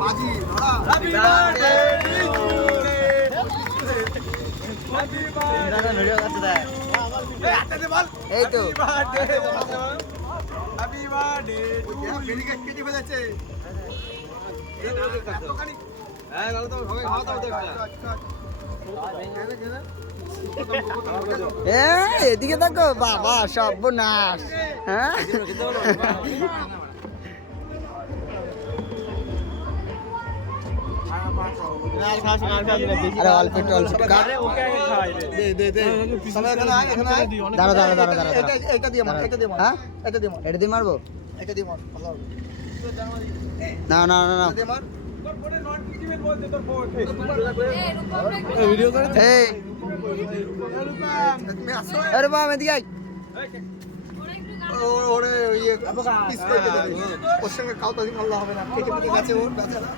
বাজি ধরা happy birthday happy birthday video করতে দেয় হাতে বল এই তো হ্যাপি বার্থডে কেটে কেটে ফেলেছে হ্যাঁ লালু তো হবে খাওয়া দাও দেখো এদিকে দেখো বাবা সর্বনাশ হ্যাঁ আরে অল্প একটু কাট দে দে দে সবাই এখানে আয় দাঁড়া দাঁড়া দাঁড়া দাঁড়া এটা দিয়ে মার এটা দিয়ে মার হ্যাঁ এটা দিয়ে মার এটা দিয়ে মারবো এটা দিয়ে মার ভালো হবে না না না না এটা দিয়ে মার তোর ফোনে নট টিভেল বলতে তোর ফোন ভিডিও করে এই তুমি আসো আরে বাবা এদিকে আয় ওরে ইয়ে পিস করে দে ওর সঙ্গে খাও তো ভালো হবে না কেটে কেটে গেছে ওর বেচারা